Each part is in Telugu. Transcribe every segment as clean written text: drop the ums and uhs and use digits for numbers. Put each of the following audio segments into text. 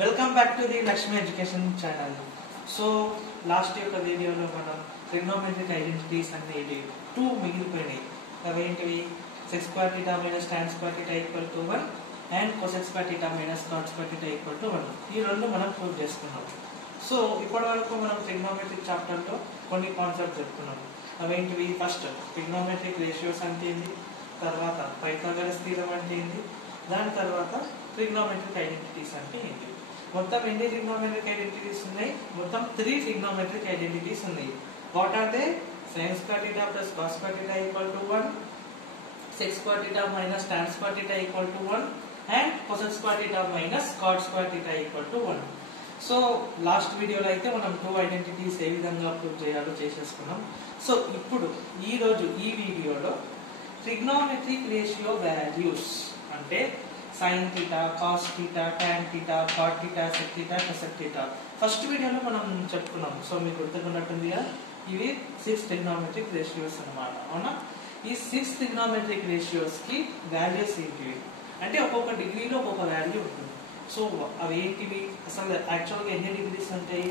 Welcome back to the Lakshmi Education channel. So last యొక్క వీడియోలో మనం ట్రిగ్నోమెట్రిక్ ఐడెంటిటీస్ అనేది 2 మిగిలిపోయినాయి. అవేంటివి sec square theta minus tan square theta equal to 1 and cosec square theta minus cot square theta equal to 1. ఈ రెండు మనం ప్రూవ్ చేసుకున్నాం. సో ఇప్పటివరకు మనం ట్రిగ్నోమెట్రిక్ చాప్టర్ లో కొన్ని కాన్సెప్ట్స్ చెప్పుకున్నాం. అవేంటివి ఫస్ట్ ట్రిగ్నోమెట్రిక్ రేషియోస్ అంటే ఏంటి, తర్వాత పైథాగరస్ థీరం అంటే ఏంటి, దాని తర్వాత ట్రిగ్నోమెట్రిక్ ఐడెంటిటీస్ అంటే ఏంటి. మొత్తం ఎన్ని ట్రిగ్నోమెట్రిక్ ఐడెంటిటీస్ ఉన్నాయి? మొత్తం 3 ట్రిగ్నోమెట్రిక్ ఐడెంటిటీస్ ఉన్నాయి. What are they? sin square theta plus cos square theta equal to 1, sec square theta minus tan square theta equal to 1 and cosec square theta minus cot square theta equal to 1. So last వీడియోలో అయితే మనం 2 ఐడెంటిటీస్ ఏ విధంగా ప్రూవ్ చేయాలో చేసేసుకున్నాం. సో ఇప్పుడు ఈ రోజు ఈ వీడియోలో ట్రిగ్నోమెట్రిక్ రేషియో వాల్యూస్ అంటే sin theta, cos theta, tan theta, cot theta, sec theta, cosec theta first వీడియోలో మనం చెప్పుకున్నాం. సో మీకు గుర్తుకున్నట్టుందిగా ఇవి 6 ట్రిగ్నోమెట్రిక్ రేషియోస్ అన్నమాట. అవునా? ఈ 6 ట్రిగ్నోమెట్రిక్ రేషియోస్ కి వాల్యూస్ ఏంటివి అంటే ఒక్కొక్క డిగ్రీలో ఒక్కొక్క వాల్యూ ఉంటుంది. సో అవి ఏంటివి, అసలు యాక్చువల్గా ఎన్ని డిగ్రీస్ ఉంటాయి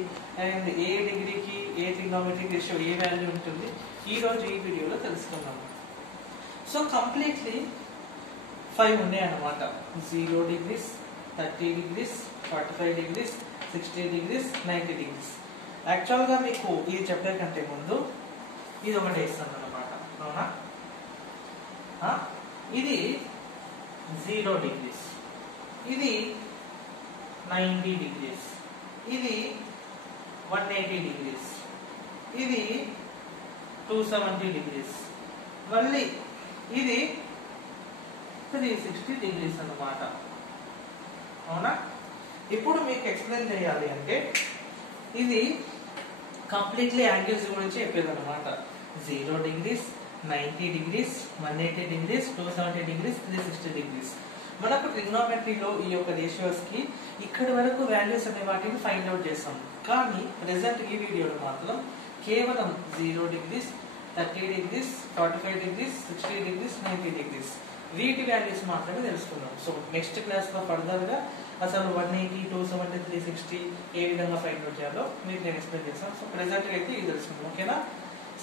అండ్ ఏ డిగ్రీకి ఏ ట్రిగ్నోమెట్రిక్ రేషియో ఏ వాల్యూ ఉంటుంది ఈ రోజు ఈ వీడియోలో తెలుసుకుందాం. సో కంప్లీట్లీ 5 ఉన్నాయి అన్నమాట. 0 degrees, 30 degrees, 45 degrees, 60 degrees, 90 degrees. యాక్చువల్గా మీకు ఇది చెప్పే కంటే ముందు ఇది ఒకటి వేస్తాను అన్నమాట. అవునా? ఇది 0 degrees, ఇది 90 degrees, ఇది 180 degrees, ఇది 270 degrees, మళ్ళీ ఇది 360 degrees అన్నమాట. అవునా? ఇప్పుడు మీకు ఎక్స్ప్లెయిన్ చేయాలి అంటే ఇది కంప్లీట్లీ యాంగిల్స్ గురించి చెప్పేది అనమాట. 0 degrees, 90 degrees, 180 degrees, 270 degrees, 360 degrees. మనకు ట్రిగ్నోమెట్రీలో ఈ యొక్క రేషియోస్ కి ఇక్కడి వరకు వాల్యూస్ అనే వాటిని ఫైండ్ అవుట్ చేస్తాం. కానీ ప్రెసెంట్ ఈ వీడియోలో మాత్రం కేవలం 0 degrees, 30 degrees, 45 degrees, 60 degrees, 90 degrees వీటి వాల్యూస్ మాత్రమే తెలుసుకుందాం. సో నెక్స్ట్ క్లాస్ లో ఫర్దర్ గా అసలు 180, 270, 360 ఏ విధంగా ఫైండ్ అవుట్ చేయాలో మీకు నేను ఎక్స్ప్లెయిన్ చేస్తాను. సో ప్రెసెంట్ అయితే ఇది తెలుసుకుందాం. ఓకేనా?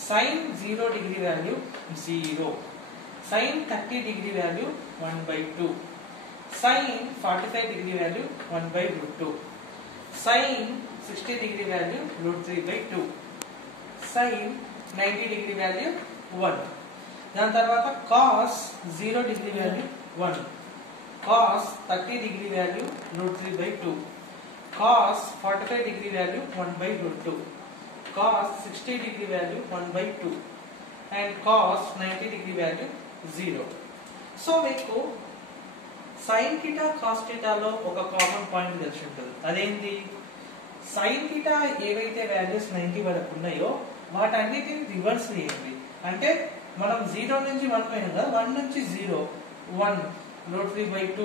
sin 0 degree value 0, sin 30 degree value 1/2, sin 45 degree value 1/√2, sin 60 degree value √3/2, sin 90 degree value 1. దాని తర్వాత cos 0 degree value 1, cos 30 degree value √3/2, cos 45 degree value 1/√2, cos 60 degree value 1/2 and cos 90 degree value 0. So మీకు sin θ cos θ లో ఒక కామన్ పాయింట్ తెలిసి ఉంటుంది. అదేంటి? sin θ ఏవైతే వాల్యూస్ 90 వరకు ఉన్నాయో వాటన్నిటిని రివర్స్ చేయండి. అంటే మనం 0 నుంచి 1 పోయినాం కదా, 1 నుంచి 0, 1 √3/2,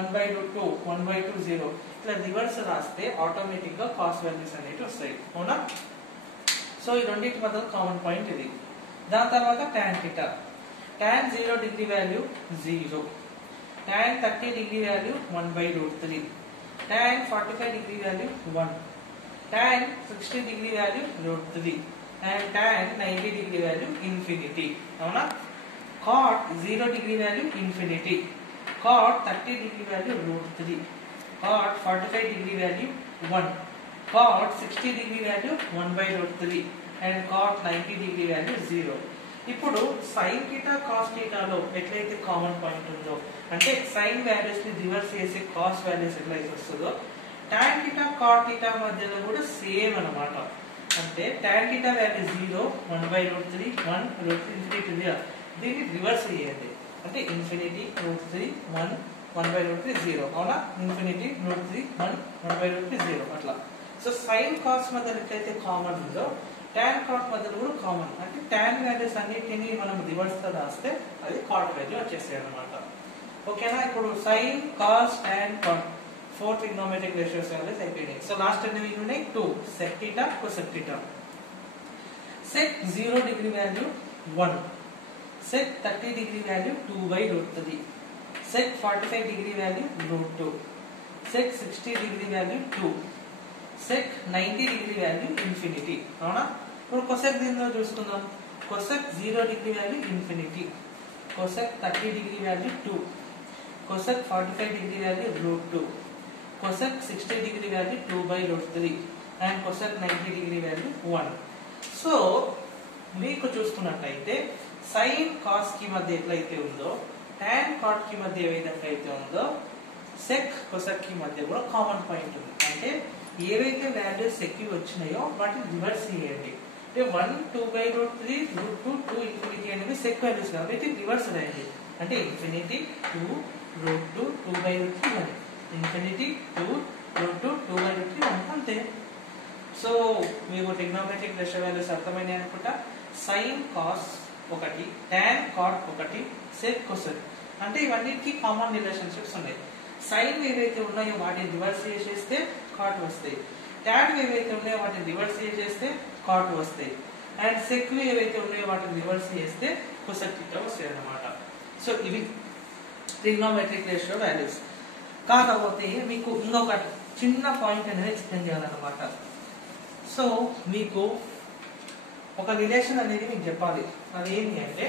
1/√2, 1/2, 0 ఇట్లా రివర్స్ రాస్తే ఆటోమేటిక్ గా కాస్ వాల్యూస్ అనేవి వస్తాయి. అవునా? సో ఈ రెండింటి మధ్య కామన్ పాయింట్ ఇది. దాని తర్వాత tan θ, tan 0 degree value 0, tan 30 degree value 1/√3, tan 45 degree value 1, tan 60 degree value √3 and tan 90 degree value infinity. అవునా? cot 0 degree value infinity, cot 30 degree value √3, cot 45 degree value 1, cot 60 degree value 1/√3 and cot 90 degree value 0. ఇప్పుడు sin θ cos θ లో ఎట్లయితే కామన్ పాయింట్ ఉందో అంటే sin వాల్యూస్ ని రివర్స్ చేసి cos వాల్యూస్ ఎట్లయితే వస్తుందో tan θ cot θ మధ్యలో కూడా సేమ్ అన్నమాట. అంటే tan θ వాల్యూ 0, 1/√3, 1 √3, దీన్ని రివర్స్ చేయండి. అంటే ఇన్ఫినిటీ √3, 1, 1/√3, 0. అవునా? ఇన్ఫినిటీ √3, 1, 1/√3, 0 అట్లా. సో sin cos మధ్యలో ఎట్లయితే కామన్ ఉందో tan cot మధ్యలో కూడా కామన్. అంటే tan వాల్యూస్ అన్నిటిని మనం రివర్స్ గా రాస్తే అది cot వాల్యూ వచ్చేస్తాయి అన్నమాట. ఓకేనా? ఇప్పుడు sin cos tan cot 4 trigonometric ratios values అయిపోయినాయి. సో లాస్ట్ ఎన్ని ఉన్నాయి? 2, sec θ cosec θ. sec 0 degree value 1, sec 30 degree value 2/√3, sec 45 degree value √2, sec 60 degree value 2, sec 90 degree value infinity. అవునా? ఇప్పుడు cosec దీనిలో చూసుకుందాం. cosec 0 degree value infinity, cosec 30 degree value 2, cosec 45 degree value √2, cosec 60 degree value 2/√3 and cosec 90 degree value 1. So మీకు చూసుకున్నట్లయితే sin cos కి మధ్య ఎట్లయితే ఉందో tan cot కి మధ్య ఏదైతే ఉందో sec cosec కి మధ్య కూడా కామన్ పాయింట్ ఉంది. అంటే ఏవైతే వాల్యూస్ సెక్కి వచ్చినాయో వాటిని రివర్స్ చేయండి. అంటే 1 2/√3 √2 2 ఇన్ఫినిటీ అనేవి సెక్ వాల్యూస్ కాబట్టి రివర్స్ రాయండి. అంటే ఇన్ఫినిటీ 2 √2 2/√3 1, ఇన్ఫినిటీ 2 √2 2/√3 1 అంతే. సో మీకు ట్రిగ్నోమెట్రిక్ రేషియో వాల్యూస్ అర్థమైనాయి అనుకుంటా. sin cos ఒకటి, tan cot ఒకటి, sec cosec అంటే ఇవన్నిటికీ కామన్ రిలేషన్షిప్స్ ఉన్నాయి. sin ఏవైతే ఉన్నాయో వాటిని రివర్స్ చేసేస్తే cot వస్తాయి, tan ఏవైతే ఉన్నాయో వాటిని రివర్స్ చేసేస్తే cot వస్తాయి, అండ్ sec ఏవైతే ఉన్నాయో వాటిని రివర్స్ చేస్తే cosec theta వస్తాయి అన్నమాట. సో ఇవి ట్రిగ్నోమెట్రిక్ రేషియో వాల్యూస్. కాకపోతే మీకు ఇంకొక చిన్న పాయింట్ అనేది ఎక్స్ప్లెయిన్ చేయాలన్నమాట. సో మీకు ఒక రిలేషన్ అనేది మీకు చెప్పాలి. అదేంటి అంటే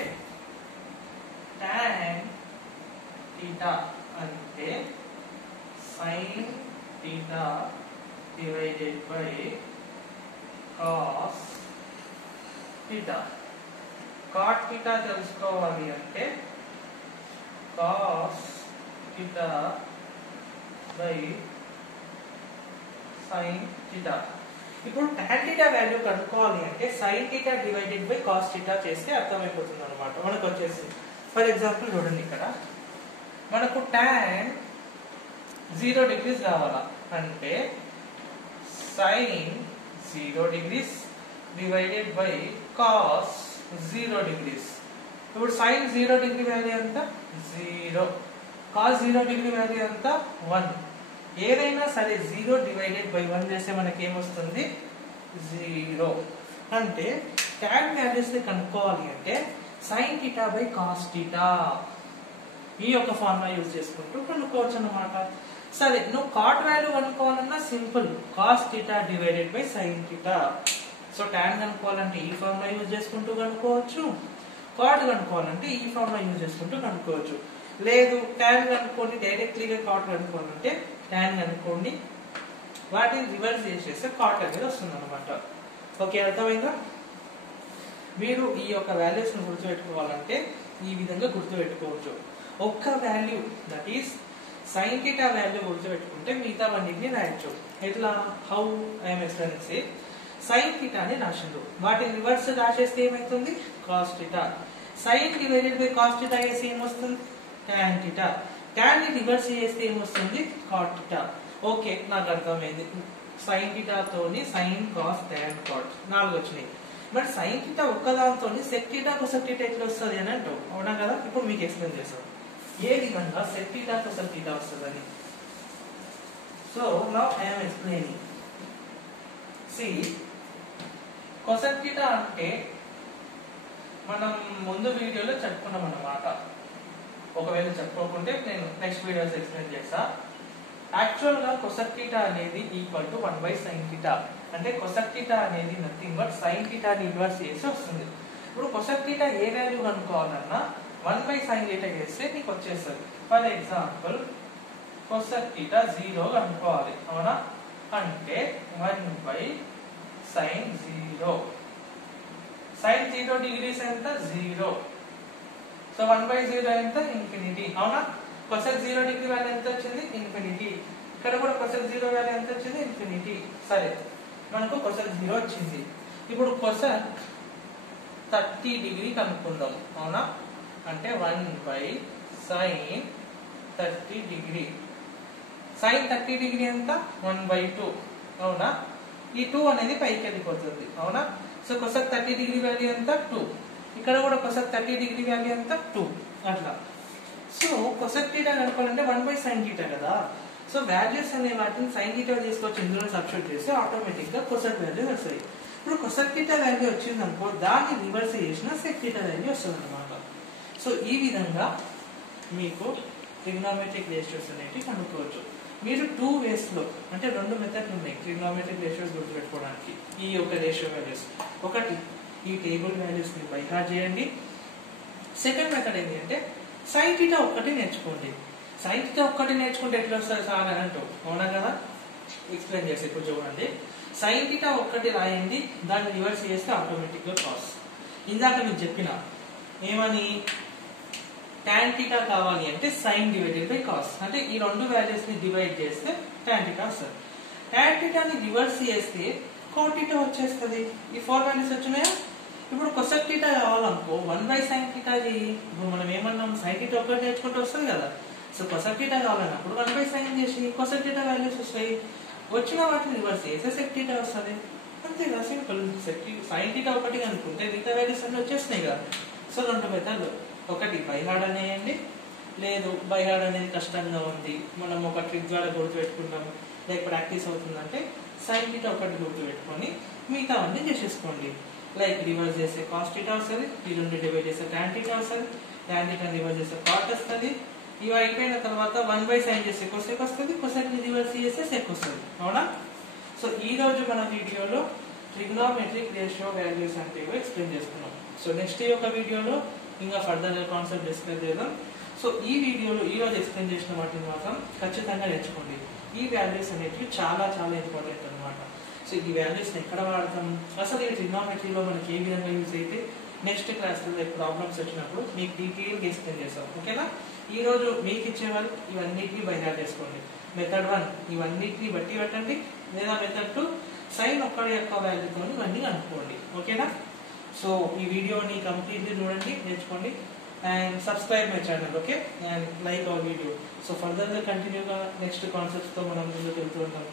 tan theta అంటే sin theta divided by cos theta. cot theta తెలుసుకోవాలి అంటే cos theta by sin theta. ఇప్పుడు tan theta వాల్యూ కనుక్కోవాలి అంటే sin theta divided by cos theta చేస్తే అర్థమైపోతుంది అన్నమాట. మనకు వచ్చేసి ఫర్ ఎగ్జాంపుల్ చూడండి, ఇక్కడ మనకు tan 0 degrees కావాలా అంటే sin 0 degrees divided by cos 0 degrees. ఇప్పుడు sin 0 degree వాల్యూ ఎంత 0, cos 0 degree వాల్యూ ఎంత 1. ఏదైనా సరే 0 డివైడెడ్ బై 1 చేస్తే మనకి ఏమొస్తుంది 0. అంటే tan వాల్యూస్ ని కనుక్కోవాలి అంటే sin theta by cos theta ఈ యొక్క ఫార్ములా యూజ్ చేసుకుంటూ కనుక్కోవచ్చు అన్నమాట. సరే నువ్వు cot వాల్యూ కనుక్కోవాలన్నా simple, cos theta divided by sin theta. So tan కనుక్కోవాలంటే ఈ ఫార్ములా యూజ్ చేసుకుంటూ కనుక్కోవచ్చు, cot కనుక్కోవాలంటే ఈ ఫార్ములా యూజ్ చేసుకుంటూ కనుక్కోవచ్చు. లేదు tan కనుక్కోండి డైరెక్ట్లీగా cot కనుక్కోవాలంటే tan కనుక్కోండి, వాటిని రివర్స్ చేసేస్తే cot అనేది వస్తుంది అనమాట. ఓకే, అర్థమైందా? మీరు ఈ యొక్క వాల్యూస్ ను గుర్తుపెట్టుకోవాలంటే ఈ విధంగా గుర్తుపెట్టుకోవచ్చు. ఒక్క value that is sin theta value గుర్తుపెట్టుకుంటే మిగతా వన్నిటిని రాయొచ్చు. ఎట్లా? How I'm explaining. Say sin theta అని రాసిండు, వాటిని రివర్స్ రాసేస్తే ఏమవుతుంది cos theta. sin divided by cos theta చేస్తే ఏమొస్తుంది tan theta. tan ని రివర్స్ చేస్తే ఏమొస్తుంది cot theta. ఓకే, నాకు అర్థమైంది. sin theta తోని sin cos tan cot 4 వచ్చినాయి. మరి sin theta ఒక్కదాంతోని sec theta cosec theta ఎట్లా వస్తుంది అని అంటావు, అవునా కదా? ఇప్పుడు మీకు ఎక్స్ప్లెయిన్ చేస్తాను ఏ విధంగా sec theta cosec theta వస్తుందని. So now I am explaining. సి cosec theta అంటే మనం ముందు వీడియోలో చెప్పుకున్నాం అన్నమాట. ఒకవేళ చెప్పుకోకుంటే నేను నెక్స్ట్ వీడియోస్ ఎక్స్ప్లెయిన్ చేస్తా. యాక్చువల్ గా cosec theta అనేది ఈక్వల్ టు 1/sin theta. అంటే cosec theta అనేది నథింగ్ బట్ sin theta ని ఇన్వర్స్ చేసి వస్తుంది. ఇప్పుడు cosec theta ఏ వాల్యూ కనుక్కోవాలన్నా 1/sin theta చేస్తే నీకు వచ్చేస్తుంది. ఫర్ ఎగ్జాంపుల్ cosec theta 0 కనుక్కోవాలి, అవునా? అంటే 1/sin 0. sin 0 degrees ఎంత 0. సో 1/0 ఎంత ఇన్ఫినిటీ, అవునా? cosec 0 డిగ్రీ వాల్యూ ఎంత వచ్చింది ఇన్ఫినిటీ. ఇక్కడ కూడా cosec 0 వాల్యూ ఎంత వచ్చింది ఇన్ఫినిటీ. సరే, మనకు cosec 0 వచ్చింది. ఇప్పుడు cosec 30 డిగ్రీ కనుక్కుందాం, అవునా? అంటే 1/sin 30 డిగ్రీ. sin 30 డిగ్రీ ఎంత 1/2, అవునా? ఈ 2 అనేది పైకి వెళ్ళిపోతుంది, అవునా? సో cosec 30 డిగ్రీ వాల్యూ ఎంత 2. ఇక్కడ కూడా cosec 30 డిగ్రీ వాల్యూ ఎంత 2. అట్లా. So cosec theta కనుక్కోవాలంటే 1/sin theta కదా. సో వాల్యూస్ అనే వాటిని sin theta తీసుకొచ్చి ఇందులో సబ్స్టిట్యూట్ చేస్తే ఆటోమేటిక్ గా cosec వాల్యూ వస్తాయి. ఇప్పుడు cosec theta వాల్యూ వచ్చింది అనుకో, దాన్ని రివర్స్ చేసిన sec theta వాల్యూ వస్తుంది అన్నమాట. సో ఈ విధంగా మీకు ట్రిగ్నోమెట్రిక్ రేషియోస్ అనేవి కనుక్కోవచ్చు. మీరు 2 ways లో అంటే 2 మెథడ్లు ఉన్నాయి ట్రిగ్నోమెట్రిక్ రేషియోస్ గుర్తుపెట్టుకోవడానికి. ఈ యొక్క రేషియో వాల్యూస్ ఒకటి ఈ టేబుల్ వాల్యూస్ ని బై హార్ట్ చేయండి. సెకండ్ మెథడ్ ఏంటి అంటే సైన్ థీటా ఒక్కటి నేర్చుకోండి. సైన్ థీటా ఒక్కటి నేర్చుకుంటే ఎట్లా వస్తుంది సార్ అని అంటావు, అవునా కదా? ఎక్స్ప్లెయిన్ చేసి ఇప్పుడు చూడండి. సైన్ థీటా ఒక్కటి రాయండి, దాన్ని రివర్స్ చేస్తే ఆటోమేటిక్ గా కాస్. ఇందాక మీకు చెప్పిన ఏమని tan థీటా కావాలి అంటే సైన్ డివైడెడ్ బై కాస్, అంటే ఈ 2 వాల్యూస్ ని డివైడ్ చేస్తే tan థీటా వస్తుంది. tan థీటాని రివర్స్ చేస్తే cot థీటా వచ్చేస్తుంది. ఈ 4 వాల్యూస్ వచ్చినాయా? ఇప్పుడు cosec థీటా కావాలనుకో 1/sin థీటా చేయి. ఇప్పుడు మనం ఏమన్నాం sin థీటా ఒకటి నేర్చుకుంటే వస్తుంది కదా. సో cosec థీటా కావాలన్నప్పుడు 1/sin చేసి cosec థీటా వాల్యూస్ వస్తాయి. వచ్చిన వాటిని రివర్స్ చేస్తే sec థీటా వస్తుంది. అంతేగా, సింపుల్. sin థీటా ఒకటి అనుకుంటే మిగతా వాల్యూస్ అన్ని వచ్చేస్తున్నాయి కదా. సో 2 మెథడ్లు, ఒకటి బై హార్ట్ అనేయండి, లేదు బై హార్ట్ అనేది కష్టంగా ఉంది మనం ఒక ట్రిక్ ద్వారా గుర్తుపెట్టుకుంటాం లేక ప్రాక్టీస్ అవుతుందంటే sin థీటా ఒకటి గుర్తుపెట్టుకొని మిగతా అన్ని చేసేసుకోండి. లైక్ రివర్స్ చేస్తే కాస్ థీటా వస్తుంది, ఈ 2 డివైడ్ చేస్తే tan థీటా వస్తుంది, tan థీటా రివర్స్ చేస్తే కాట్ వస్తుంది. ఇవి అయిపోయిన తర్వాత 1/sin చేస్తే cosec వస్తుంది, cosec ని రివర్స్ చేస్తే sec వస్తుంది, అవునా? సో ఈ రోజు మన వీడియోలో ట్రిగ్నోమెట్రిక్ రేషియో వాల్యూస్ అంటే ఎక్స్ప్లెయిన్ చేసుకున్నాం. సో నెక్స్ట్ యొక్క వీడియోలో ఇంకా ఫర్దర్ కాన్సెప్ట్ డిస్కస్ చేద్దాం. సో ఈ వీడియోలో ఈ రోజు ఎక్స్ప్లెయిన్ చేసిన వాటిని మాత్రం ఖచ్చితంగా నేర్చుకోండి. ఈ వాల్యూస్ అనేవి చాలా చాలా ఇంపార్టెంట్ అనమాట. సో ఈ వాల్యూస్ని ఎక్కడ వాడతాం, అసలు ఈ ట్రిగ్నోమెట్రీలో మనకి ఏ విధంగా యూజ్ అయితే నెక్స్ట్ క్లాస్లో ప్రాబ్లమ్స్ వచ్చినప్పుడు మీకు డీటెయిల్గా ఎక్స్ప్లెయిన్ చేస్తాం, ఓకేనా? ఈ రోజు మీకు ఇచ్చేవాళ్ళు ఇవన్నిటిని బై హార్ట్ చేసుకోండి. మెథడ్ 1 ఇవన్నిటిని బట్టి పెట్టండి, లేదా మెథడ్ 2 సైన్ ఒక్కడి యొక్క వాల్యూతో ఇవన్నీ అనుకోండి, ఓకేనా? సో ఈ వీడియోని కంప్లీట్లీ చూడండి, నేర్చుకోండి and subscribe my channel, okay? And like our video. So ఫర్దర్గా కంటిన్యూగా నెక్స్ట్ కాన్సెప్ట్స్తో మనం ముందుకు వెళ్తూ ఉంటాం.